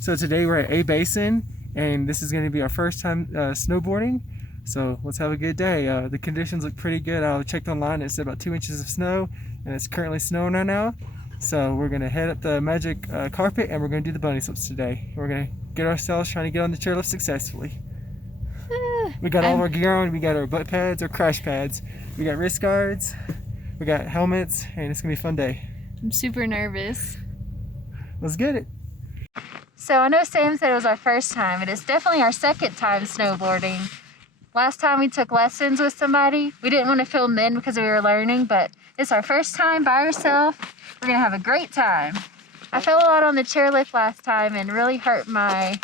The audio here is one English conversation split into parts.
So today we're at A Basin, and this is going to be our first time snowboarding. So let's have a good day. The conditions look pretty good. I checked online, it said about 2 inches of snow, and it's currently snowing right now. So we're going to head up the magic carpet, and we're going to do the bunny slips today. We're going to get ourselves trying to get on the chairlift successfully. We got all of our gear on. We got our butt pads, our crash pads. We got wrist guards. We got helmets, and it's going to be a fun day. I'm super nervous. Let's get it. So I know Sam said it was our first time. It is definitely our second time snowboarding. Last time we took lessons with somebody. We didn't want to film then because we were learning, but it's our first time by ourselves. We're gonna have a great time. I fell a lot on the chairlift last time and really hurt my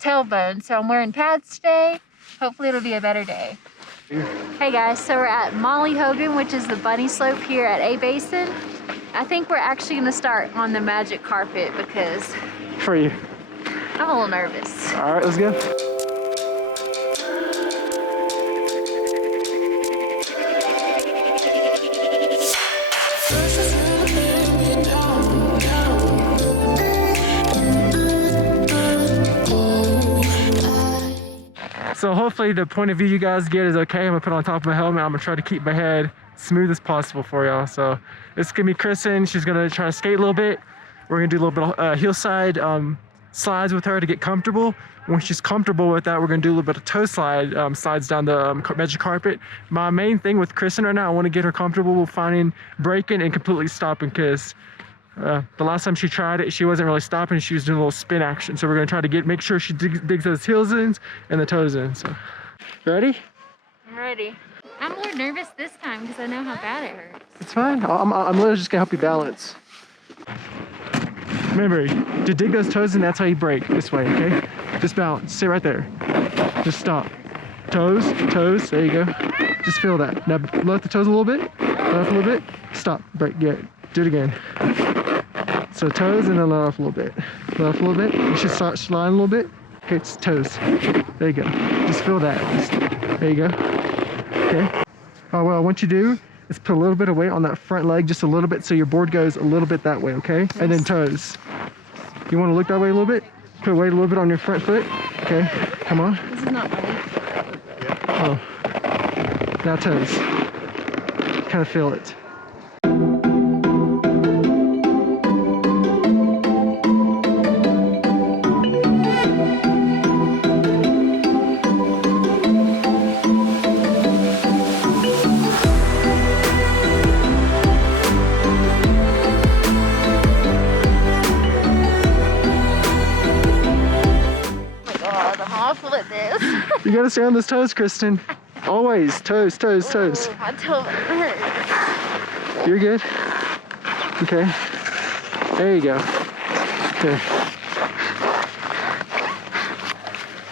tailbone, so I'm wearing pads today. Hopefully it'll be a better day. Hey guys, so we're at Molly Hogan, which is the bunny slope here at A Basin. I think we're actually gonna start on the magic carpet because For you. I'm a little nervous. All right, let's go. So hopefully the point of view you guys get is okay. I'm gonna put on top of my helmet. I'm gonna try to keep my head smooth as possible for y'all. So it's gonna be Kristen. She's gonna try to skate a little bit. We're gonna do a little bit of heel side slides with her to get comfortable. When she's comfortable with that, we're gonna do a little bit of toe slide slides down the magic carpet. My main thing with Kristen right now, I wanna get her comfortable with finding braking and completely stopping, because the last time she tried it, she wasn't really stopping. She was doing a little spin action. So we're gonna try to make sure she digs those heels in and the toes in. So, ready? I'm ready. I'm more nervous this time because I know how bad it hurts. It's fine. I'm literally just gonna help you balance. Remember, to dig those toes in, that's how you brake. This way, okay? Just balance. Stay right there. Just stop. Toes, toes. There you go. Just feel that. Now let the toes a little bit. Let off a little bit. Stop. Brake. Yeah. Do it again. So toes and then let off a little bit. Let off a little bit. You should start sliding a little bit. Okay, it's toes. There you go. Just feel that. There you go. Okay. Oh, well, what you do is put a little bit of weight on that front leg, just a little bit, so your board goes a little bit that way, okay? Yes. And then toes. You want to look that way a little bit? Put weight a little bit on your front foot. Okay, come on. This is not funny. Oh. Now toes. Kind of feel it. You gotta stay on those toes, Kristen. Always. Toes, toes, toes. Ooh, my toe hurts. You're good. Okay. There you go. Okay.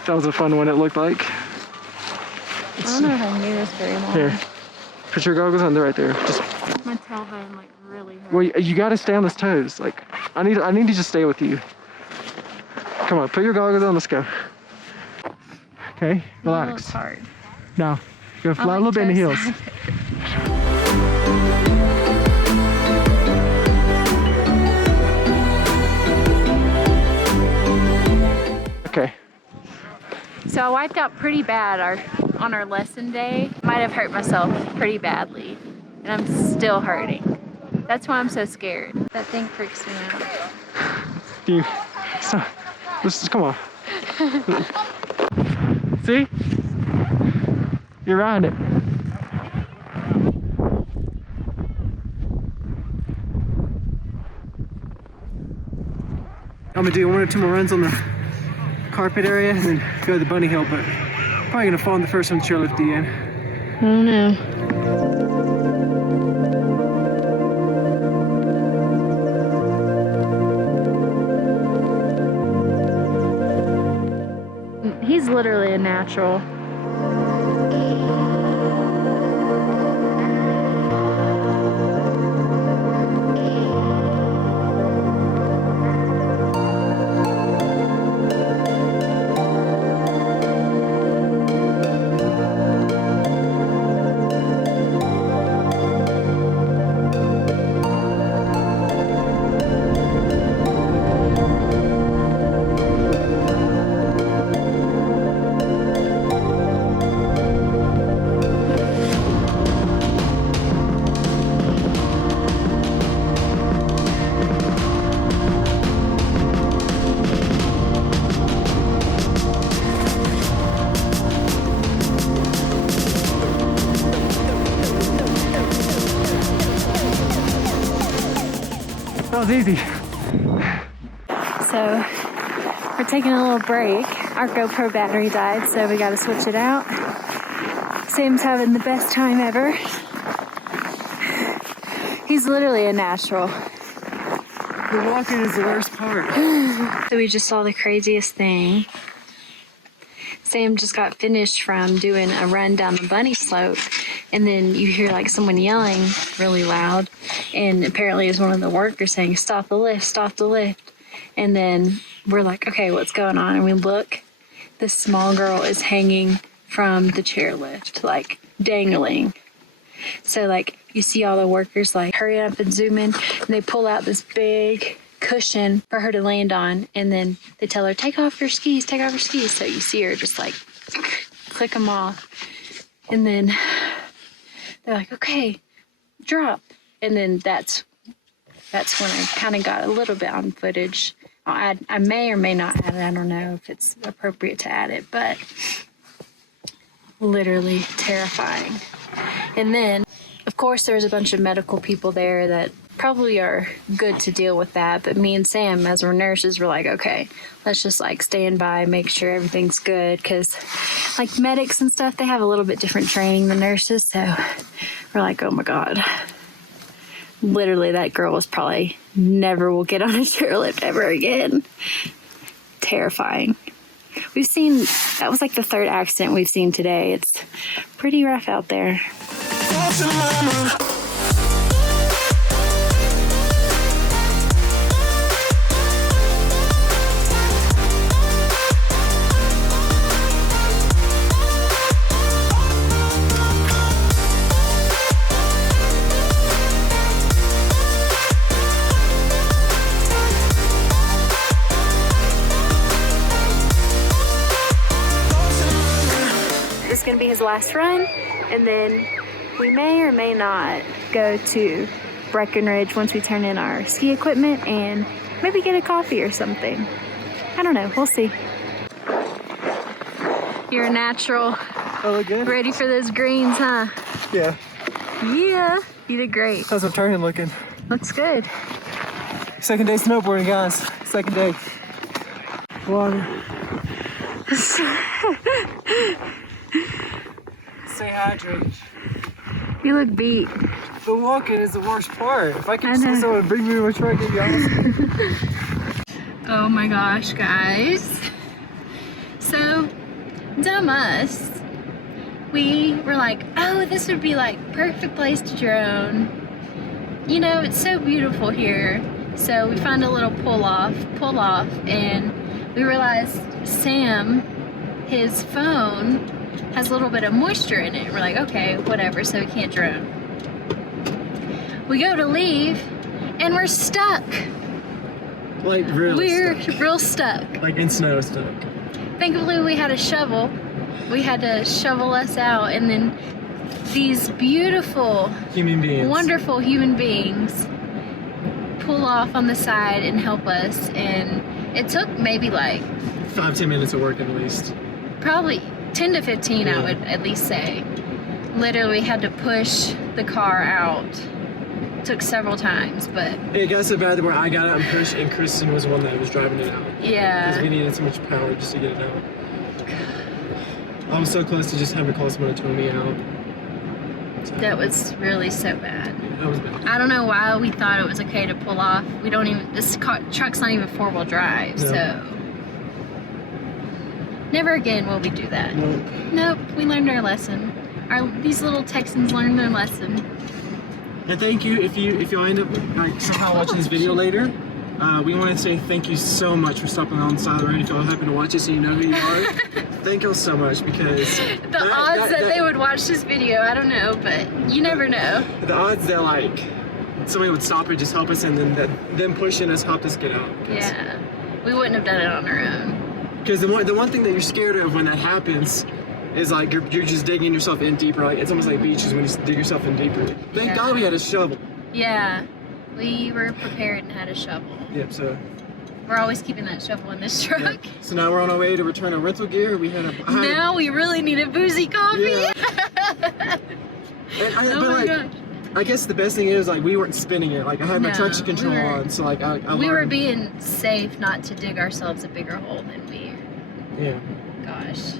That was a fun one, it looked like. I don't know if I can do this very long. Here. Put your goggles on there right there. Just. My tailbone like really hurts. Well, you gotta stay on those toes. Like, I need to just stay with you. Come on, put your goggles on, let's go. Okay, relax. It's hard. Now, go fly a little bit in the heels. Okay. So I wiped out pretty bad on our lesson day. Might have hurt myself pretty badly, and I'm still hurting. That's why I'm so scared. That thing freaks me out. You, so, just come on. See? You're riding it. I'm gonna do 1 or 2 more runs on the carpet area and then go to the bunny hill, but probably gonna fall on the first one chairlift again. I don't know. He's literally a natural. was easy. So we're taking a little break. Our GoPro battery died, so we gotta switch it out. Sam's having the best time ever. He's literally a natural. The walking is the worst part. So we just saw the craziest thing. Sam just got finished from doing a run down the bunny slope, and then you hear like someone yelling really loud, and apparently it was one of the workers saying, "Stop the lift, stop the lift." And then we're like, okay, what's going on? And we look, this small girl is hanging from the chairlift, like dangling. So like you see all the workers like hurry up and zoom in, and they pull out this big cushion for her to land on, and then they tell her, take off your skis, take off your skis. So you see her just like click them off, and then they're like, okay, drop. And then that's when I kind of got a little bit on footage. I may or may not add it. I don't know if it's appropriate to add it, but literally terrifying. And then, of course, there's a bunch of medical people there that probably are good to deal with that. But me and Sam, as we're nurses, were like, okay, let's just like stand by, make sure everything's good. Because like medics and stuff, they have a little bit different training than nurses. So we're like, oh my God. Literally, that girl was probably never will get on a chairlift ever again. Terrifying. We've seen, that was like the third accident we've seen today. It's pretty rough out there. This is going to be his last run, and then we may or may not go to Breckenridge once we turn in our ski equipment and maybe get a coffee or something. I don't know. We'll see. You're a natural. Oh, look good? Ready for those greens, huh? Yeah. Yeah. You did great. How's my turning looking? Looks good. Second day snowboarding, guys. Second day. Water. Stay hydrated. You look beat. The walking is the worst part. If I I could see know. someone bring me to my truck, it'd be awesome. Oh my gosh, guys. So, dumb us. We were like, oh, this would be like perfect place to drone. You know, it's so beautiful here. So we found a little pull off, and we realized Sam, his phone has a little bit of moisture in it. We're like, okay, whatever, so we can't drone. We go to leave, and we're stuck. Like really We're stuck. real stuck. Like in snow stuck. Thankfully, we had a shovel. We had to shovel us out, and then these beautiful, Human beings. wonderful human beings pull off on the side and help us. And it took maybe like 5-10 minutes of work at least. probably 10 to 15, Yeah. I would at least say. Literally had to push the car out. Took several times, but It got so bad that where I got out and pushed, and Kristen was the one that was driving it out. Because yeah. we needed so much power just to get it out. I was so close to just having to call someone to tow me out. So, That was really so bad. that was bad. I don't know why we thought it was okay to pull off. We don't even, this truck's not even 4-wheel drive, No. so. Never again will we do that. Nope. Nope, we learned our lesson. These little Texans learned their lesson. And thank you if you end up like somehow watching this video later. We want to say thank you so much for stopping on the side of the road. If y'all happen to watch this and you know who you are, thank y'all so much, because The odds that they would watch this video, I don't know, but you never know. the odds that like somebody would stop or just help us, and then them pushing us helped us get out. Yeah, we wouldn't have done it on our own. Because the one thing that you're scared of when that happens is like you're just digging yourself in deeper. Like it's almost like beaches when you dig yourself in deeper. Thank Yeah. God we had a shovel. Yeah, we were prepared and had a shovel. Yep. So. We're always keeping that shovel in this truck. Yeah. So now we're on our way to return our rental gear. We had a. Now we really need a boozy coffee. Yeah. Oh my but like, God. I guess the best thing is like we weren't spinning it. Like I had my traction control on, so like I we were learned. being safe not to dig ourselves a bigger hole than we. Yeah. Gosh.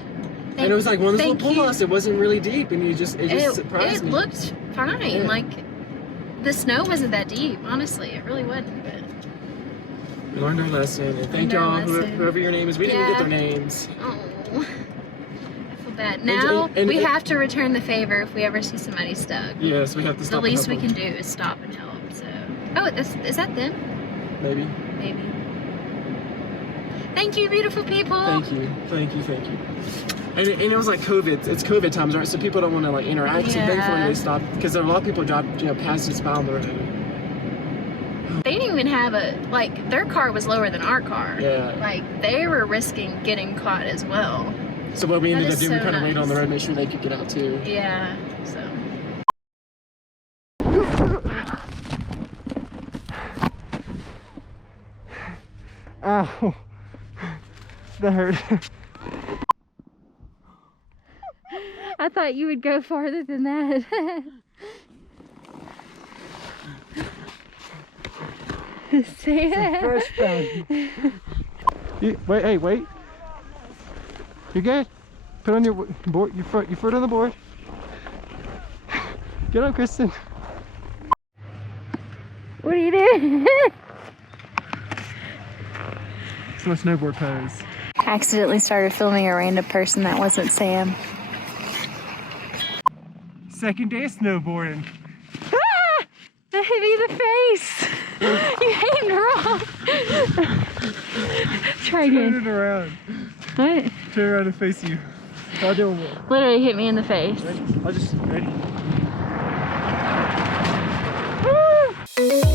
And it was like one of those little pull-offs. It wasn't really deep, and it just surprised me. It looked fine. Yeah. Like the snow wasn't that deep. Honestly, it really wasn't. But We learned our lesson, and thank y'all, whoever your name is. We didn't get their names. Oh. Bad. Now we have to return the favor if we ever see somebody stuck. Yes, we have to stop. The least we can do is stop and help. So, oh, is that them? Maybe. Maybe. Thank you, beautiful people. Thank you. And it was like COVID. It's COVID times, right? So people don't want to like interact. So thankfully they stopped because there were a lot of people driving, past us by on the road. They didn't even have their car was lower than our car. Yeah. Like they were risking getting caught as well. So what we ended up doing, we kind of waited on the road, make sure they could get out too. Yeah, so. Ow. That hurt. I thought you would go farther than that. Fresh bag. Wait. You're good. Put on your board, your foot on the board. Get on, Kristen. What are you doing? It's my snowboard pose. Accidentally started filming a random person that wasn't Sam. Second day of snowboarding. Ah! That hit me in the face. You aimed wrong. Try again. Turn it around. What? Turn around and face you. I'll do it. Literally hit me in the face. Ready? I'll just ready. Woo!